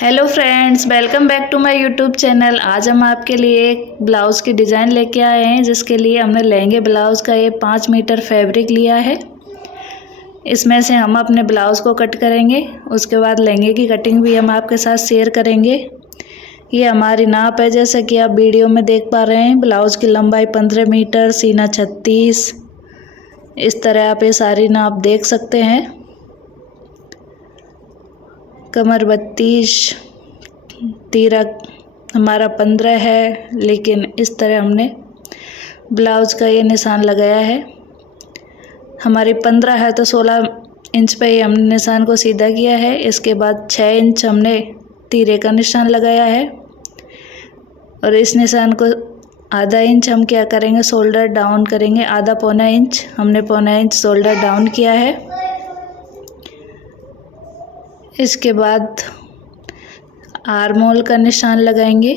Hello friends, welcome back to my YouTube channel. आज हम आपके लिए एक ब्लाउज़ की डिज़ाइन लेके आए हैं, जिसके लिए हमने लहंगे ब्लाउज़ का ये 5 मीटर फैब्रिक लिया है। इसमें से हम अपने ब्लाउज़ को कट करेंगे। उसके बाद लहंगे की कटिंग भी हम आपके साथ शेयर करेंगे। ये हमारी नाप है, जैसा कि आप वीडियो में देख पा रहे हैं। ब्लाउज़ की लंबाई 15 मीटर, सीना 36। इस तरह आप ये सारी नाप देख सकते हैं। कमर 32, तीरा हमारा 15 है, लेकिन इस तरह हमने ब्लाउज़ का ये निशान लगाया है। हमारी 15 है तो 16 इंच पे ही हमने निशान को सीधा किया है। इसके बाद 6 इंच हमने तीरे का निशान लगाया है, और इस निशान को आधा इंच हम क्या करेंगे, शोल्डर डाउन करेंगे। आधा पौना इंच हमने पौना इंच शोल्डर डाउन किया है। इसके बाद आर्म होल का निशान लगाएंगे।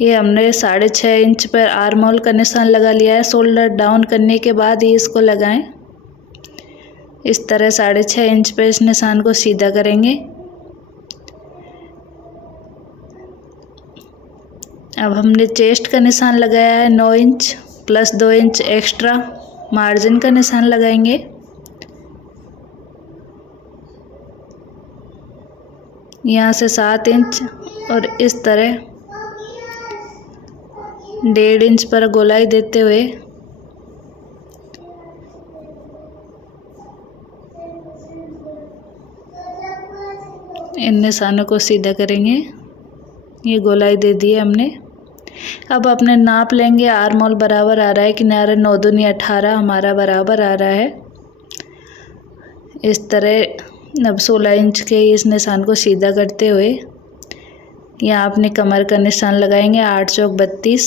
ये हमने 6.5 इंच पर आर्म होल का निशान लगा लिया है। शोल्डर डाउन करने के बाद ही इसको लगाएं। इस तरह 6.5 इंच पे इस निशान को सीधा करेंगे। अब हमने चेस्ट का निशान लगाया है 9 inch plus 2 inch extra margin का निशान लगाएंगे। यहाँ से 7 इंच और इस तरह 1.5 इंच पर गोलाई देते हुए इन निशानों को सीधा करेंगे। ये गोलाई दे दी है हमने। अब अपने नाप लेंगे। आर्म होल बराबर आ रहा है, किनारे 9 दूनी 18 हमारा बराबर आ रहा है। इस तरह अब 16 इंच के इस निशान को सीधा करते हुए यहाँ अपनी कमर का निशान लगाएंगे। 8 चौक 32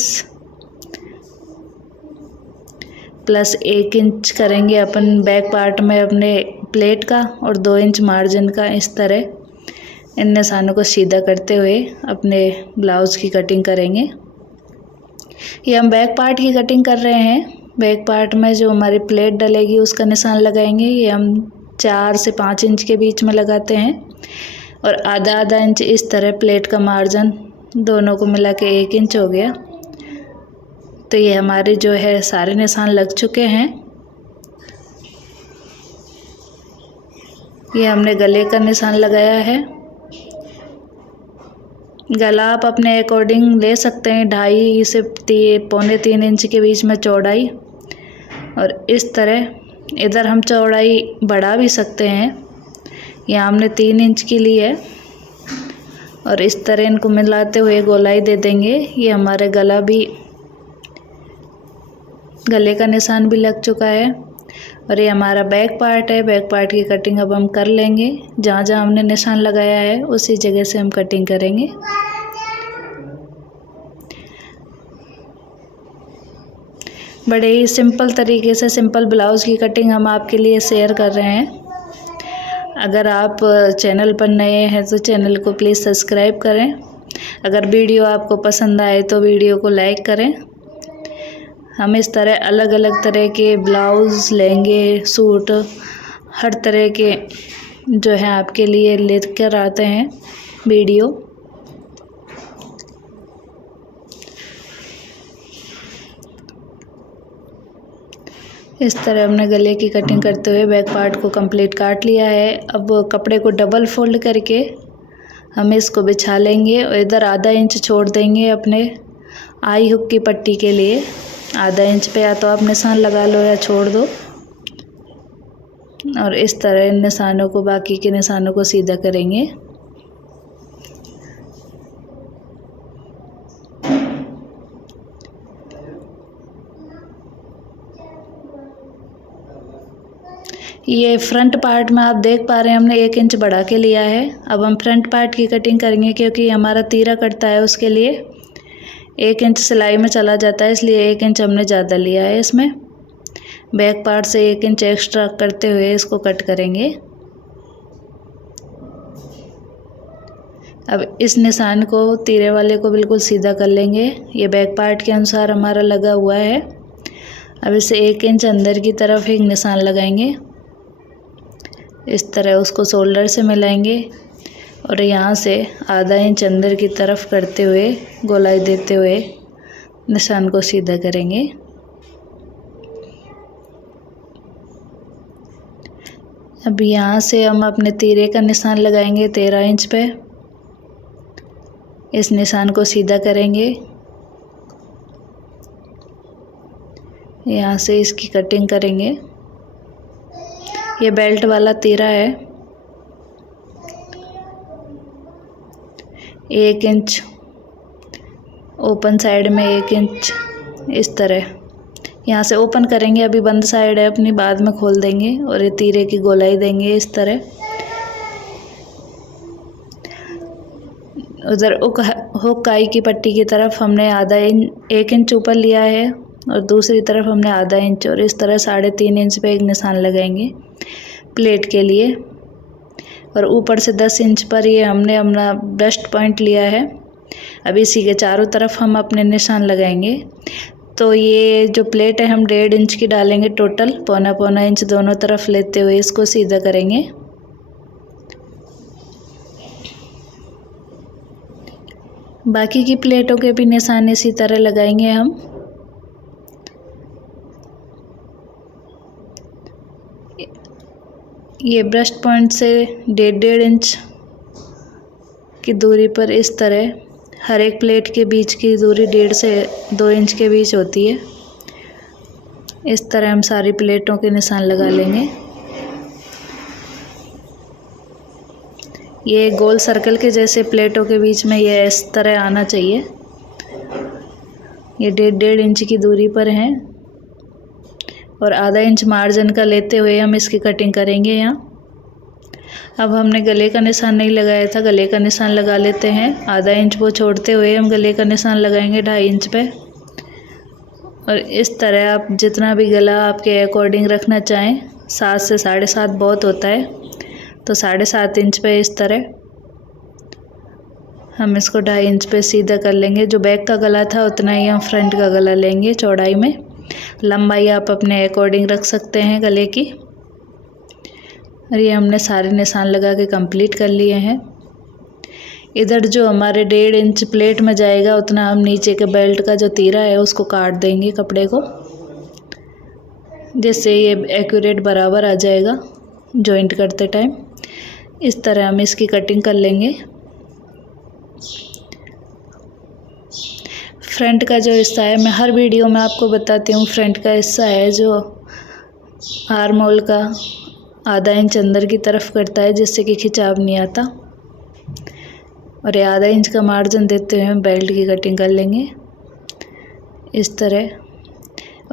प्लस 1 इंच करेंगे अपन बैक पार्ट में अपने प्लेट का, और 2 इंच मार्जिन का। इस तरह इन निशानों को सीधा करते हुए अपने ब्लाउज़ की कटिंग करेंगे। ये हम बैक पार्ट की कटिंग कर रहे हैं। बैक पार्ट में जो हमारी प्लेट डलेगी उसका निशान लगाएंगे। ये हम 4 से 5 इंच के बीच में लगाते हैं, और आधा आधा इंच इस तरह प्लेट का मार्जिन, दोनों को मिला के 1 इंच हो गया। तो ये हमारे जो है सारे निशान लग चुके हैं। ये हमने गले का निशान लगाया है। गला आप अपने अकॉर्डिंग ले सकते हैं, 2.5 से 3.25 इंच के बीच में चौड़ाई। और इस तरह इधर हम चौड़ाई बढ़ा भी सकते हैं। यहाँ हमने 3 इंच की ली है, और इस तरह इनको मिलाते हुए गोलाई दे देंगे। ये हमारे गले का निशान भी लग चुका है। और ये हमारा बैक पार्ट है। बैक पार्ट की कटिंग अब हम कर लेंगे। जहाँ जहाँ हमने निशान लगाया है उसी जगह से हम कटिंग करेंगे। बड़े ही सिंपल तरीके से सिंपल ब्लाउज़ की कटिंग हम आपके लिए शेयर कर रहे हैं। अगर आप चैनल पर नए हैं तो चैनल को प्लीज़ सब्सक्राइब करें। अगर वीडियो आपको पसंद आए तो वीडियो को लाइक करें। हम इस तरह अलग अलग तरह के ब्लाउज़, लहंगे, सूट, हर तरह के जो है आपके लिए लेकर आते हैं वीडियो। इस तरह हमने गले की कटिंग करते हुए बैक पार्ट को कंप्लीट काट लिया है। अब कपड़े को डबल फोल्ड करके हम इसको बिछा लेंगे, और इधर आधा इंच छोड़ देंगे अपने आई हुक की पट्टी के लिए। आधा इंच पे या तो आप निशान लगा लो या छोड़ दो। और इस तरह इन निशानों को, बाकी के निशानों को सीधा करेंगे। ये फ्रंट पार्ट में आप देख पा रहे हैं हमने 1 इंच बढ़ा के लिया है। अब हम फ्रंट पार्ट की कटिंग करेंगे, क्योंकि हमारा तीरा कटता है उसके लिए 1 इंच सिलाई में चला जाता है, इसलिए 1 इंच हमने ज़्यादा लिया है इसमें। बैक पार्ट से 1 इंच एक्स्ट्रा करते हुए इसको कट करेंगे। अब इस निशान को, तीरे वाले को बिल्कुल सीधा कर लेंगे। ये बैक पार्ट के अनुसार हमारा लगा हुआ है। अब इसे 1 इंच अंदर की तरफ एक निशान लगाएंगे। इस तरह उसको शोल्डर से मिलाएंगे। और यहाँ से आधा इंच अंदर की तरफ करते हुए गोलाई देते हुए निशान को सीधा करेंगे। अब यहाँ से हम अपने तीरे का निशान लगाएंगे 13 इंच पे। इस निशान को सीधा करेंगे। यहाँ से इसकी कटिंग करेंगे। ये बेल्ट वाला तीरा है। 1 इंच ओपन साइड में 1 इंच इस तरह यहाँ से ओपन करेंगे। अभी बंद साइड है अपनी, बाद में खोल देंगे और ये तीरे की गोलाई देंगे इस तरह। उधर हुक काई की पट्टी की तरफ हमने 1 इंच ऊपर लिया है और दूसरी तरफ हमने आधा इंच, और इस तरह 3.5 इंच पे एक निशान लगाएंगे प्लेट के लिए। और ऊपर से 10 इंच पर ये हमने अपना ब्रस्ट पॉइंट लिया है। अब इसी के चारों तरफ हम अपने निशान लगाएंगे। तो ये जो प्लेट है हम 1.5 इंच की डालेंगे टोटल, पौना इंच दोनों तरफ लेते हुए इसको सीधा करेंगे। बाकी की प्लेटों के भी निशान इसी तरह लगाएंगे हम। ये ब्रस्ट पॉइंट से 1.5 इंच की दूरी पर इस तरह हर एक प्लेट के बीच की दूरी 1.5 से 2 इंच के बीच होती है। इस तरह हम सारी प्लेटों के निशान लगा लेंगे। ये गोल सर्कल के जैसे प्लेटों के बीच में ये इस तरह आना चाहिए। ये 1.5 इंच की दूरी पर हैं और आधा इंच मार्जिन का लेते हुए हम इसकी कटिंग करेंगे यहाँ। अब हमने गले का निशान नहीं लगाया था, गले का निशान लगा लेते हैं। आधा इंच वो छोड़ते हुए हम गले का निशान लगाएंगे 2.5 इंच पे। और इस तरह आप जितना भी गला आपके अकॉर्डिंग रखना चाहें, 7 से 7.5 बहुत होता है, तो 7.5 इंच पे इस तरह हम इसको 2.5 इंच पे सीधा कर लेंगे। जो बैक का गला था उतना ही हम फ्रंट का गला लेंगे चौड़ाई में। लंबाई आप अपने अकॉर्डिंग रख सकते हैं गले की। और ये हमने सारे निशान लगा के कंप्लीट कर लिए हैं। इधर जो हमारे 1.5 इंच प्लेट में जाएगा उतना हम नीचे के बेल्ट का जो तीरा है उसको काट देंगे कपड़े को, जिससे ये एक्यूरेट बराबर आ जाएगा जॉइंट करते टाइम। इस तरह हम इसकी कटिंग कर लेंगे। फ्रंट का जो हिस्सा है, मैं हर वीडियो में आपको बताती हूँ, फ्रंट का हिस्सा है जो आर्म होल का आधा इंच अंदर की तरफ करता है, जिससे कि खिंचाव नहीं आता। और ये आधा इंच का मार्जिन देते हुए हम बेल्ट की कटिंग कर लेंगे इस तरह।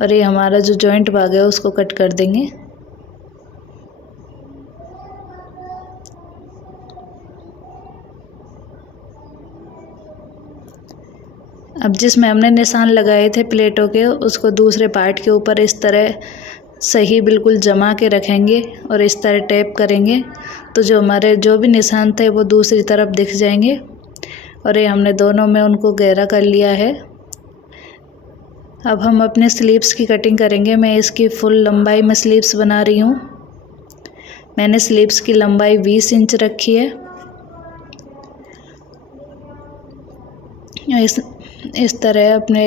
और ये हमारा जो जॉइंट भाग है उसको कट कर देंगे। अब जिसमें हमने निशान लगाए थे प्लेटों के, उसको दूसरे पार्ट के ऊपर इस तरह सही बिल्कुल जमा के रखेंगे और इस तरह टैप करेंगे, तो जो हमारे जो भी निशान थे वो दूसरी तरफ दिख जाएंगे। और ये हमने दोनों में उनको गहरा कर लिया है। अब हम अपने स्लीव्स की कटिंग करेंगे। मैं इसकी फुल लंबाई में स्लीव्स बना रही हूँ। मैंने स्लीव्स की लंबाई 20 इंच रखी है। इस तरह अपने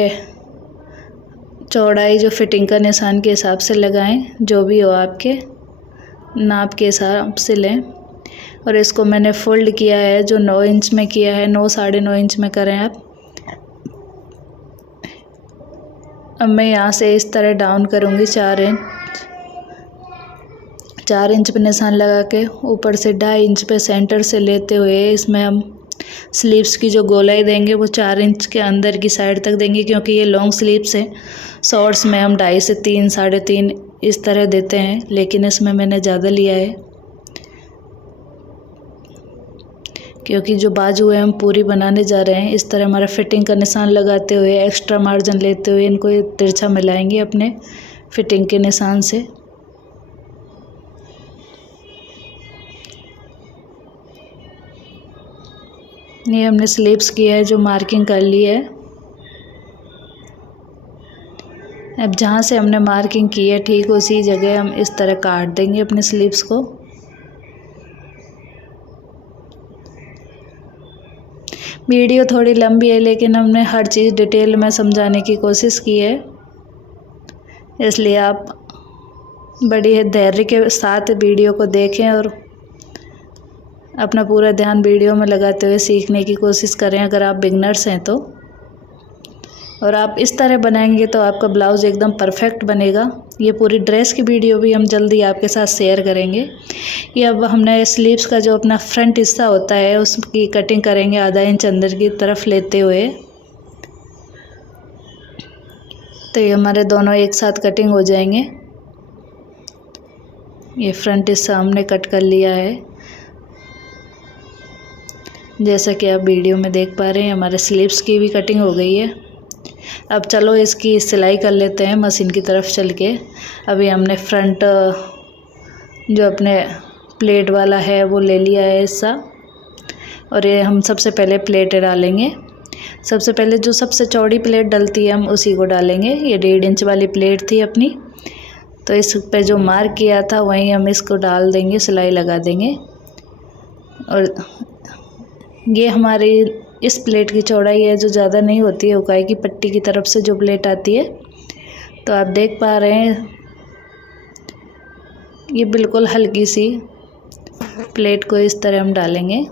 चौड़ाई जो फिटिंग का निशान के हिसाब से लगाएं, जो भी हो आपके नाप के हिसाब से लें। और इसको मैंने फोल्ड किया है, जो 9 इंच में किया है, 9 साढ़े 9 इंच में करें आप। अब मैं यहाँ से इस तरह डाउन करूँगी 4 इंच पे निशान लगा के ऊपर से 2.5 इंच पे सेंटर से लेते हुए इसमें हम स्लीव्स की जो गोलाई देंगे वो 4 इंच के अंदर की साइड तक देंगे, क्योंकि ये लॉन्ग स्लीव्स है। शॉर्ट्स में हम 2.5 से 3 साढ़े 3 इस तरह देते हैं, लेकिन इसमें मैंने ज़्यादा लिया है क्योंकि जो बाजू है हम पूरी बनाने जा रहे हैं। इस तरह हमारा फिटिंग का निशान लगाते हुए एक्स्ट्रा मार्जिन लेते हुए इनको तिरछा मिलाएंगे अपने फिटिंग के निशान से। ये हमने स्लीव्स की है जो मार्किंग कर ली है। अब जहाँ से हमने मार्किंग की है ठीक उसी जगह हम इस तरह काट देंगे अपने स्लीव्स को। वीडियो थोड़ी लंबी है लेकिन हमने हर चीज़ डिटेल में समझाने की कोशिश की है, इसलिए आप बड़ी धैर्य के साथ वीडियो को देखें और अपना पूरा ध्यान वीडियो में लगाते हुए सीखने की कोशिश करें अगर आप बिगनर्स हैं तो। और आप इस तरह बनाएंगे तो आपका ब्लाउज़ एकदम परफेक्ट बनेगा। ये पूरी ड्रेस की वीडियो भी हम जल्दी आपके साथ शेयर करेंगे। ये अब हमने स्लीव्स का जो अपना फ्रंट हिस्सा होता है उसकी कटिंग करेंगे आधा इंच अंदर की तरफ लेते हुए। तो ये हमारे दोनों एक साथ कटिंग हो जाएंगे। ये फ्रंट हिस्सा हमने कट कर लिया है, जैसा कि आप वीडियो में देख पा रहे हैं। हमारे स्लीव्स की भी कटिंग हो गई है। अब चलो इसकी सिलाई कर लेते हैं मशीन की तरफ चल के। अभी हमने फ्रंट जो अपने प्लेट वाला है वो ले लिया है हिस्सा, और ये हम सबसे पहले प्लेटें डालेंगे। सबसे पहले जो सबसे चौड़ी प्लेट डलती है हम उसी को डालेंगे। ये 1.5 इंच वाली प्लेट थी अपनी, तो इस पे जो मार्क किया था वहीं हम इसको डाल देंगे, सिलाई लगा देंगे। और ये हमारी इस प्लेट की चौड़ाई है जो ज़्यादा नहीं होती है, उकाई की पट्टी की तरफ से जो प्लेट आती है। तो आप देख पा रहे हैं ये बिल्कुल हल्की सी प्लेट को इस तरह हम डालेंगे।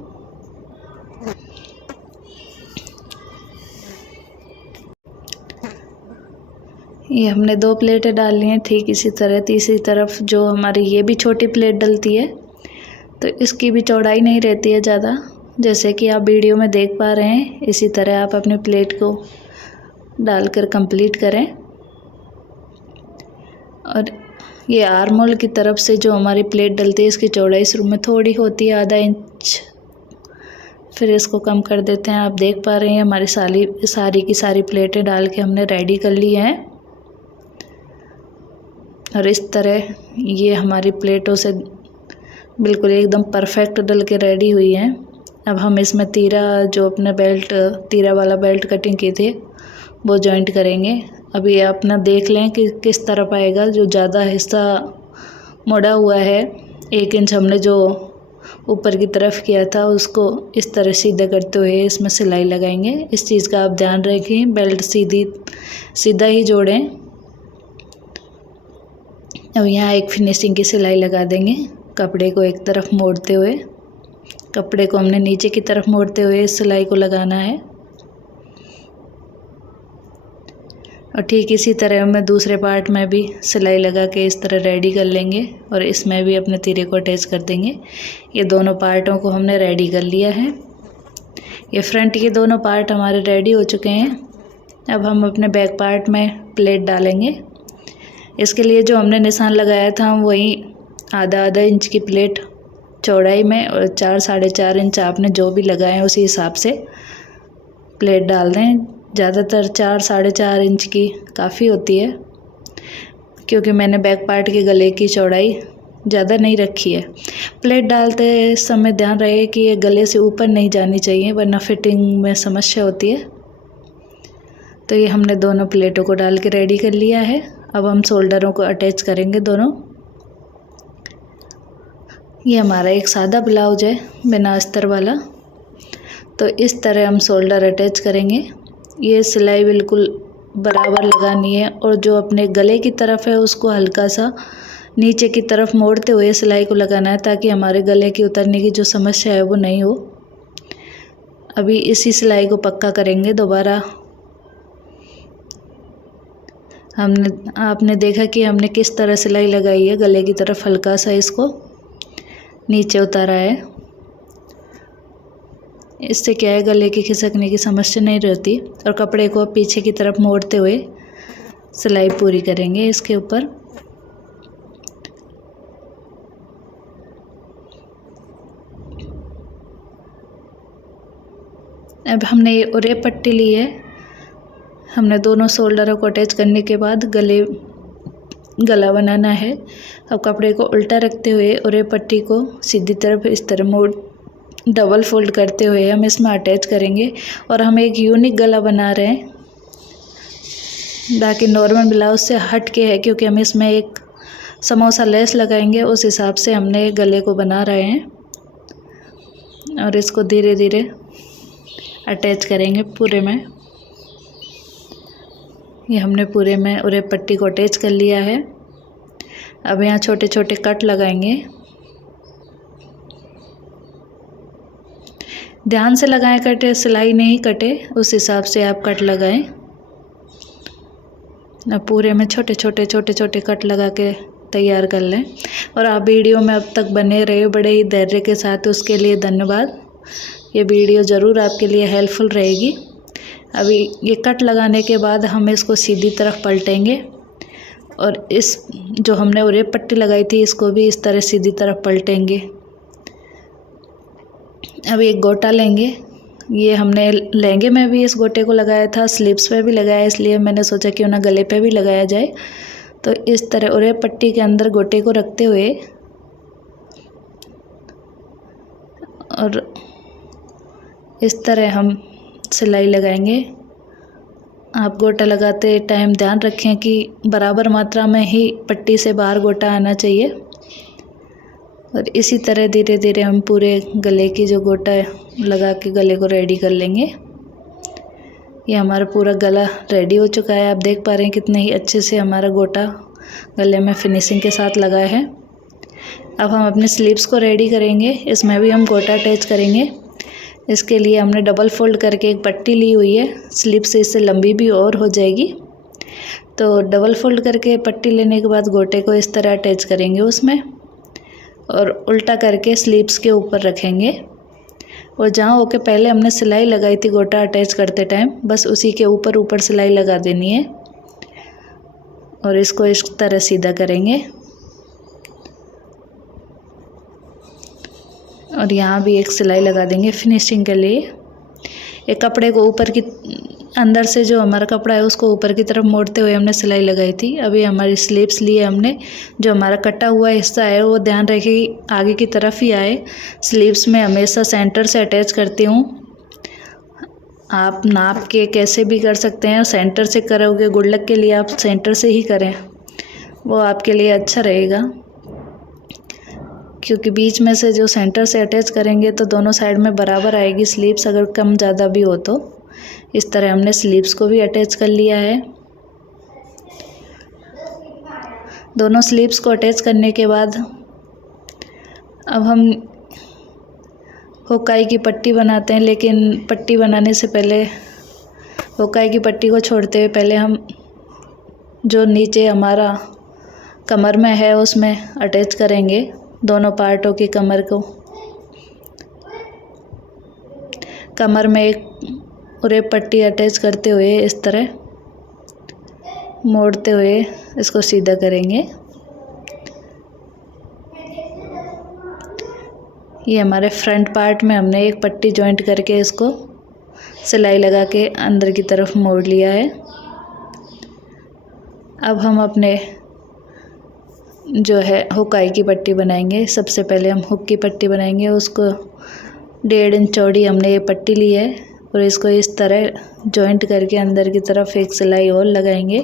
ये हमने 2 प्लेटें डाली हैं। ठीक इसी तरह तीसरी तरफ जो हमारी ये भी छोटी प्लेट डलती है तो इसकी भी चौड़ाई नहीं रहती है ज़्यादा, जैसे कि आप वीडियो में देख पा रहे हैं। इसी तरह आप अपनी प्लेट को डालकर कंप्लीट करें। और ये आर्म होल की तरफ से जो हमारी प्लेट डलती है इसकी चौड़ाई शुरू में थोड़ी होती है आधा इंच, फिर इसको कम कर देते हैं। आप देख पा रहे हैं हमारी सारी की सारी प्लेटें डाल के हमने रेडी कर ली हैं। और इस तरह ये हमारी प्लेटों से बिल्कुल एकदम परफेक्ट डल के रेडी हुई हैं। अब हम इसमें तीरा जो अपने तीरा वाला बेल्ट कटिंग की थी वो जॉइंट करेंगे। अब ये अपना देख लें कि किस तरफ आएगा। जो ज़्यादा हिस्सा मुड़ा हुआ है 1 इंच हमने जो ऊपर की तरफ किया था उसको इस तरह सीधा करते हुए इसमें सिलाई लगाएंगे। इस चीज़ का आप ध्यान रखें, बेल्ट सीधा ही जोड़ें। अब यहाँ एक फिनिशिंग की सिलाई लगा देंगे, कपड़े को एक तरफ मोड़ते हुए। कपड़े को हमने नीचे की तरफ मोड़ते हुए इस सिलाई को लगाना है। और ठीक इसी तरह हमें दूसरे पार्ट में भी सिलाई लगा के इस तरह रेडी कर लेंगे और इसमें भी अपने तीरे को अटैच कर देंगे। ये दोनों पार्टों को हमने रेडी कर लिया है। ये फ्रंट के दोनों पार्ट हमारे रेडी हो चुके हैं। अब हम अपने बैक पार्ट में प्लेट डालेंगे। इसके लिए जो हमने निशान लगाया था हम वही आधा इंच की प्लेट चौड़ाई में और 4 साढ़े 4 इंच आपने जो भी लगाए हैं उसी हिसाब से प्लेट डाल दें। ज़्यादातर 4 साढ़े 4 इंच की काफ़ी होती है, क्योंकि मैंने बैक पार्ट के गले की चौड़ाई ज़्यादा नहीं रखी है। प्लेट डालते समय ध्यान रहे कि ये गले से ऊपर नहीं जानी चाहिए, वरना फिटिंग में समस्या होती है। तो ये हमने दोनों प्लेटों को डाल के रेडी कर लिया है। अब हम शोल्डरों को अटैच करेंगे दोनों। ये हमारा एक सादा ब्लाउज है बिना अस्तर वाला, तो इस तरह हम शोल्डर अटैच करेंगे। ये सिलाई बिल्कुल बराबर लगानी है और जो अपने गले की तरफ है उसको हल्का सा नीचे की तरफ मोड़ते हुए सिलाई को लगाना है, ताकि हमारे गले की उतरने की जो समस्या है वो नहीं हो। अभी इसी सिलाई को पक्का करेंगे दोबारा। आपने देखा कि हमने किस तरह सिलाई लगाई है, गले की तरफ हल्का सा इसको नीचे उतारा है। इससे क्या है, गले की खिसकने की समस्या नहीं रहती। और कपड़े को पीछे की तरफ मोड़ते हुए सिलाई पूरी करेंगे इसके ऊपर। अब हमने ये उरे पट्टी ली है। हमने दोनों शोल्डरों को अटैच करने के बाद गला बनाना है। अब कपड़े को उल्टा रखते हुए उरे पट्टी को सीधी तरफ इस तरह मोड़ डबल फोल्ड करते हुए हम इसमें अटैच करेंगे। और हम एक यूनिक गला बना रहे हैं, ताकि नॉर्मल ब्लाउज से हट के है, क्योंकि हम इसमें एक समोसा लेस लगाएंगे। उस हिसाब से हमने गले को बना रहे हैं। और इसको धीरे धीरे अटैच करेंगे पूरे में। ये हमने पूरे में उरे पट्टी को अटैच कर लिया है। अब यहाँ छोटे छोटे कट लगाएंगे। ध्यान से लगाएं कट, सिलाई नहीं कटे, उस हिसाब से आप कट लगाएं। अब पूरे में छोटे छोटे कट लगा के तैयार कर लें। और आप वीडियो में अब तक बने रहे बड़े ही धैर्य के साथ, उसके लिए धन्यवाद। ये वीडियो ज़रूर आपके लिए हेल्पफुल रहेगी। अभी ये कट लगाने के बाद हम इसको सीधी तरफ पलटेंगे और इस जो हमने उरे पट्टी लगाई थी इसको भी इस तरह सीधी तरफ पलटेंगे। अब एक गोटा लेंगे। ये हमने लहंगे में भी इस गोटे को लगाया था, स्लीव्स पे भी लगाया, इसलिए मैंने सोचा क्यों ना गले पे भी लगाया जाए। तो इस तरह उरे पट्टी के अंदर गोटे को रखते हुए और इस तरह हम सिलाई लगाएंगे। आप गोटा लगाते टाइम ध्यान रखें कि बराबर मात्रा में ही पट्टी से बाहर गोटा आना चाहिए। और इसी तरह धीरे धीरे हम पूरे गले की जो गोटा लगा के गले को रेडी कर लेंगे। ये हमारा पूरा गला रेडी हो चुका है। आप देख पा रहे हैं कितने ही अच्छे से हमारा गोटा गले में फिनिशिंग के साथ लगा है। अब हम अपने स्लीव्स को रेडी करेंगे। इसमें भी हम गोटा अटैच करेंगे। इसके लिए हमने डबल फोल्ड करके एक पट्टी ली हुई है। स्लीव से इससे लंबी भी और हो जाएगी। तो डबल फोल्ड करके पट्टी लेने के बाद गोटे को इस तरह अटैच करेंगे उसमें और उल्टा करके स्लीव्स के ऊपर रखेंगे। और जहाँ होके पहले हमने सिलाई लगाई थी गोटा अटैच करते टाइम, बस उसी के ऊपर ऊपर सिलाई लगा देनी है और इसको इस तरह सीधा करेंगे। और यहाँ भी एक सिलाई लगा देंगे फिनिशिंग के लिए। एक कपड़े को ऊपर की अंदर से जो हमारा कपड़ा है उसको ऊपर की तरफ मोड़ते हुए हमने सिलाई लगाई थी। अभी हमारी स्लीव्स लिए हमने, जो हमारा कटा हुआ हिस्सा है वो ध्यान रखिए आगे की तरफ ही आए। स्लीव्स में हमेशा सेंटर से अटैच करती हूँ। आप नाप के कैसे भी कर सकते हैं, सेंटर से करोगे गुड लक के लिए आप सेंटर से ही करें, वो आपके लिए अच्छा रहेगा। क्योंकि बीच में से जो सेंटर से अटैच करेंगे तो दोनों साइड में बराबर आएगी स्लीव्स, अगर कम ज़्यादा भी हो तो। इस तरह हमने स्लीव्स को भी अटैच कर लिया है। दोनों स्लीव्स को अटैच करने के बाद अब हम हुकाई की पट्टी बनाते हैं। लेकिन पट्टी बनाने से पहले हुकाई की पट्टी को छोड़ते हुए पहले हम जो नीचे हमारा कमर में है उसमें अटैच करेंगे दोनों पार्टों की कमर को। कमर में एक उरे पट्टी अटैच करते हुए इस तरह मोड़ते हुए इसको सीधा करेंगे। ये हमारे फ्रंट पार्ट में हमने एक पट्टी जॉइंट करके इसको सिलाई लगा के अंदर की तरफ मोड़ लिया है। अब हम अपने जो है हुकाई की पट्टी बनाएंगे। सबसे पहले हम हुक की पट्टी बनाएंगे। उसको 1.5 इंच चौड़ी हमने ये पट्टी ली है और इसको इस तरह जॉइंट करके अंदर की तरफ एक सिलाई और लगाएंगे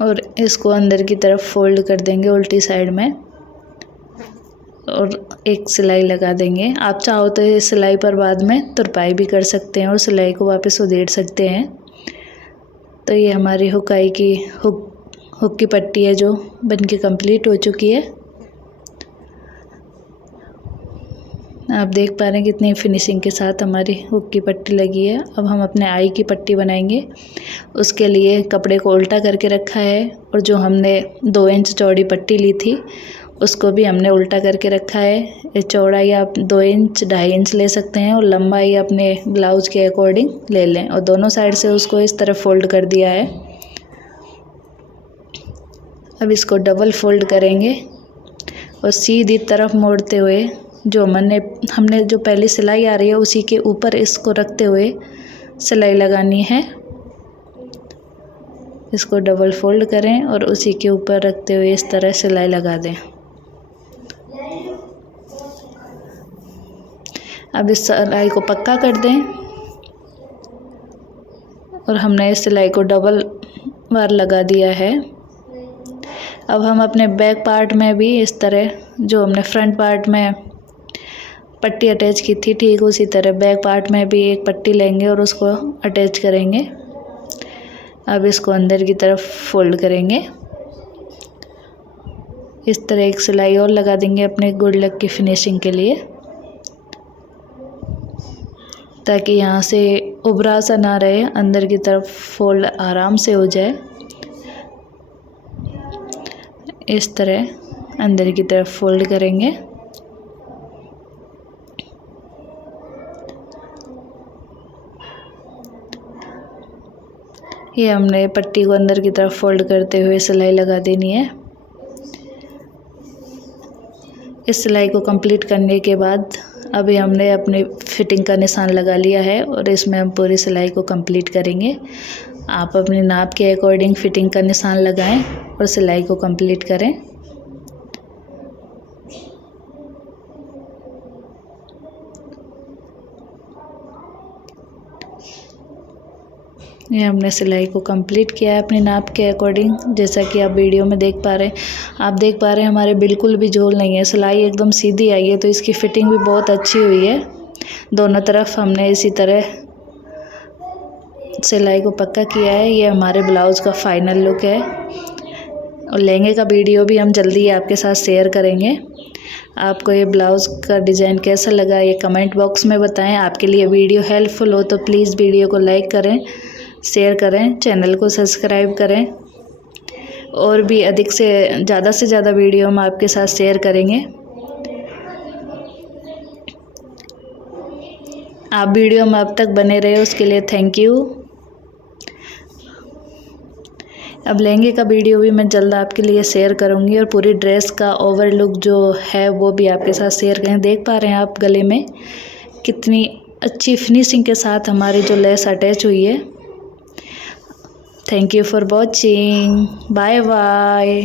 और इसको अंदर की तरफ फोल्ड कर देंगे उल्टी साइड में और एक सिलाई लगा देंगे। आप चाहो तो इस सिलाई पर बाद में तुरपाई भी कर सकते हैं और सिलाई को वापस उधेड़ सकते हैं। तो ये हमारी हुकाई की हुक की पट्टी है जो बनके कंप्लीट हो चुकी है। आप देख पा रहे हैं कितनी फिनिशिंग के साथ हमारी हुक की पट्टी लगी है। अब हम अपने आई की पट्टी बनाएंगे। उसके लिए कपड़े को उल्टा करके रखा है और जो हमने 2 इंच चौड़ी पट्टी ली थी उसको भी हमने उल्टा करके रखा है। ये चौड़ाई आप 2 इंच 2.5 इंच ले सकते हैं और लंबाई अपने ब्लाउज के अकॉर्डिंग ले लें और दोनों साइड से उसको इस तरह फोल्ड कर दिया है। अब इसको डबल फोल्ड करेंगे और सीधी तरफ मोड़ते हुए जो हमने जो पहली सिलाई आ रही है उसी के ऊपर इसको रखते हुए सिलाई लगानी है। इसको डबल फोल्ड करें और उसी के ऊपर रखते हुए इस तरह सिलाई लगा दें। अब इस सिलाई को पक्का कर दें और हमने इस सिलाई को डबल बार लगा दिया है। अब हम अपने बैक पार्ट में भी इस तरह जो हमने फ्रंट पार्ट में पट्टी अटैच की थी, ठीक उसी तरह बैक पार्ट में भी एक पट्टी लेंगे और उसको अटैच करेंगे। अब इसको अंदर की तरफ फोल्ड करेंगे। इस तरह एक सिलाई और लगा देंगे अपने गुड लक की फिनिशिंग के लिए, ताकि यहाँ से उभरा सा ना रहे, अंदर की तरफ फोल्ड आराम से हो जाए। इस तरह अंदर की तरफ फोल्ड करेंगे। ये हमने पट्टी को अंदर की तरफ फोल्ड करते हुए सिलाई लगा देनी है। इस सिलाई को कंप्लीट करने के बाद अभी हमने अपनी फिटिंग का निशान लगा लिया है और इसमें हम पूरी सिलाई को कंप्लीट करेंगे। आप अपने नाप के अकॉर्डिंग फिटिंग का निशान लगाएं और सिलाई को कंप्लीट करें। ये हमने सिलाई को कंप्लीट किया है अपने नाप के अकॉर्डिंग, जैसा कि आप वीडियो में देख पा रहे हैं। आप देख पा रहे हैं हमारे बिल्कुल भी झोल नहीं है, सिलाई एकदम सीधी आई है, तो इसकी फिटिंग भी बहुत अच्छी हुई है। दोनों तरफ हमने इसी तरह सिलाई को पक्का किया है। ये हमारे ब्लाउज़ का फाइनल लुक है और लहंगे का वीडियो भी हम जल्दी ही आपके साथ शेयर करेंगे। आपको ये ब्लाउज़ का डिज़ाइन कैसा लगा ये कमेंट बॉक्स में बताएं। आपके लिए वीडियो हेल्पफुल हो तो प्लीज़ वीडियो को लाइक करें, शेयर करें, चैनल को सब्सक्राइब करें। और भी अधिक से ज़्यादा वीडियो हम आपके साथ शेयर करेंगे। आप वीडियो में अब तक बने रहे उसके लिए थैंक यू। अब लहंगे का वीडियो भी मैं जल्द आपके लिए शेयर करूंगी और पूरी ड्रेस का ओवर लुक जो है वो भी आपके साथ शेयर करें। देख पा रहे हैं आप गले में कितनी अच्छी फिनिशिंग के साथ हमारी जो लेस अटैच हुई है। Thank you for watching, bye bye.